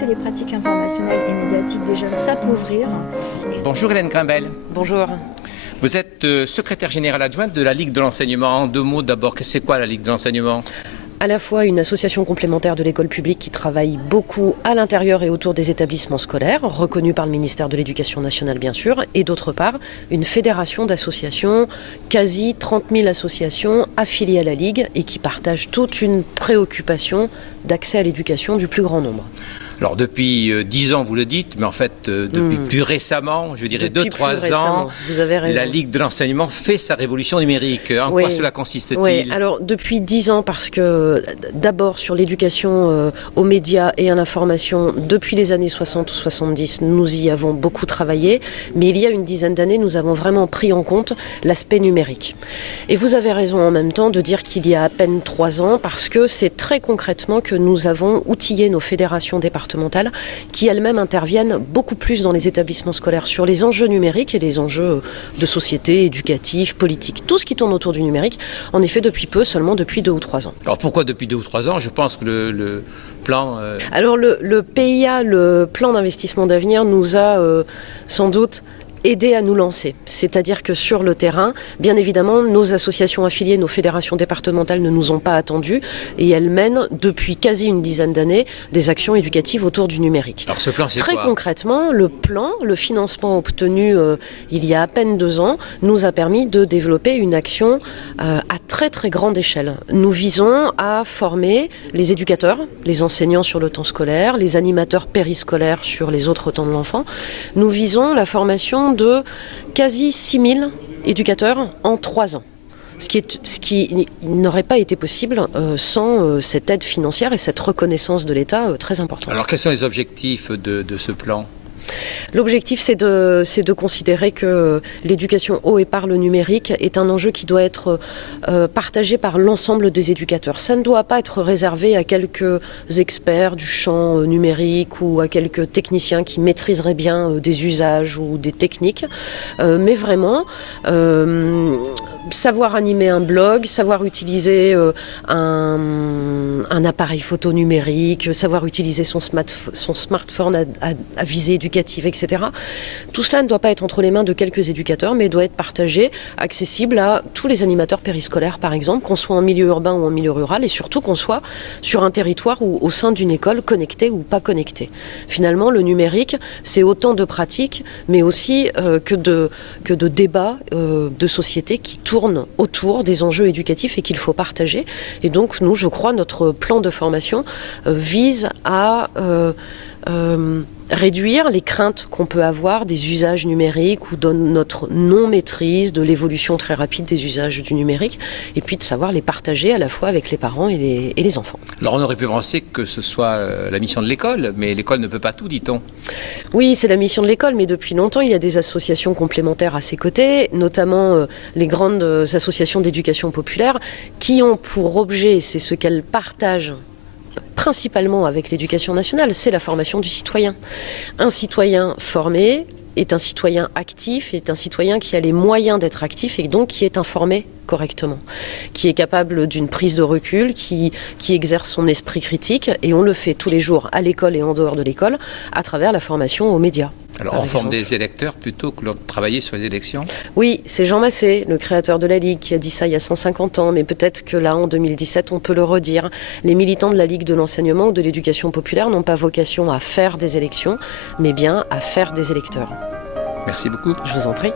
laisser les pratiques informationnelles et médiatiques des jeunes s'appauvrir. Bonjour Hélène Grimbel. Bonjour. Vous êtes secrétaire générale adjointe de la Ligue de l'enseignement. En deux mots d'abord, c'est quoi la Ligue de l'enseignement ? À la fois une association complémentaire de l'école publique qui travaille beaucoup à l'intérieur et autour des établissements scolaires, reconnue par le ministère de l'Éducation nationale bien sûr, et d'autre part une fédération d'associations, quasi 30 000 associations affiliées à la Ligue et qui partagent toute une préoccupation d'accès à l'éducation du plus grand nombre. Alors depuis 10 ans, vous le dites, mais en fait depuis plus récemment, je dirais 2-3 ans, vous avez raison. La Ligue de l'enseignement fait sa révolution numérique. En quoi cela consiste-t-il ? Oui, alors depuis 10 ans, parce que d'abord sur l'éducation aux médias et à l'information, depuis les années 60 ou 70, nous y avons beaucoup travaillé, mais il y a une dizaine d'années, nous avons vraiment pris en compte l'aspect numérique. Et vous avez raison en même temps de dire qu'il y a à peine 3 ans, parce que c'est très concrètement que nous avons outillé nos fédérations départementales qui elles-mêmes interviennent beaucoup plus dans les établissements scolaires sur les enjeux numériques et les enjeux de société, éducatifs, politiques, tout ce qui tourne autour du numérique, en effet depuis peu, seulement depuis 2 ou 3 ans. Alors pourquoi depuis 2 ou 3 ans ? Je pense que le plan... Alors le PIA, le plan d'investissement d'avenir, nous a sans doute aider à nous lancer. C'est-à-dire que sur le terrain, bien évidemment, nos associations affiliées, nos fédérations départementales ne nous ont pas attendus et elles mènent depuis quasi une dizaine d'années des actions éducatives autour du numérique. Alors ce plan, c'est Très quoi ? concrètement, le plan, le financement obtenu il y a à peine 2 ans, nous a permis de développer une action à très très grande échelle. Nous visons à former les éducateurs, les enseignants sur le temps scolaire, les animateurs périscolaires sur les autres temps de l'enfant. Nous visons la formation de quasi 6 000 éducateurs en 3 ans. Ce qui n'aurait pas été possible sans cette aide financière et cette reconnaissance de l'État très importante. Alors quels sont les objectifs de ce plan ? L'objectif, c'est de considérer que l'éducation au et par le numérique est un enjeu qui doit être partagé par l'ensemble des éducateurs. Ça ne doit pas être réservé à quelques experts du champ numérique ou à quelques techniciens qui maîtriseraient bien des usages ou des techniques, mais vraiment savoir animer un blog, savoir utiliser un appareil photo numérique, savoir utiliser son smartphone à visée éducative, etc. Tout cela ne doit pas être entre les mains de quelques éducateurs, mais doit être partagé, accessible à tous les animateurs périscolaires, par exemple, qu'on soit en milieu urbain ou en milieu rural, et surtout qu'on soit sur un territoire ou au sein d'une école connectée ou pas connectée. Finalement, le numérique, c'est autant de pratiques, mais aussi que de débats de société qui tournent autour des enjeux éducatifs et qu'il faut partager. Et donc, nous, je crois, notre plan de formation vise à réduire les craintes qu'on peut avoir des usages numériques ou de notre non-maîtrise de l'évolution très rapide des usages du numérique, et puis de savoir les partager à la fois avec les parents et les enfants. Alors on aurait pu penser que ce soit la mission de l'école, mais l'école ne peut pas tout, dit-on. Oui, c'est la mission de l'école, mais depuis longtemps, il y a des associations complémentaires à ses côtés, notamment les grandes associations d'éducation populaire, qui ont pour objet, c'est ce qu'elles partagent principalement avec l'éducation nationale, c'est la formation du citoyen. Un citoyen formé est un citoyen actif, est un citoyen qui a les moyens d'être actif et donc qui est informé correctement, qui est capable d'une prise de recul, qui exerce son esprit critique, et on le fait tous les jours à l'école et en dehors de l'école à travers la formation aux médias. Alors on forme des électeurs plutôt que de travailler sur les élections ? Oui, c'est Jean Massé, le créateur de la Ligue, qui a dit ça il y a 150 ans, mais peut-être que là, en 2017, on peut le redire. Les militants de la Ligue de l'enseignement ou de l'éducation populaire n'ont pas vocation à faire des élections, mais bien à faire des électeurs. Merci beaucoup. Je vous en prie.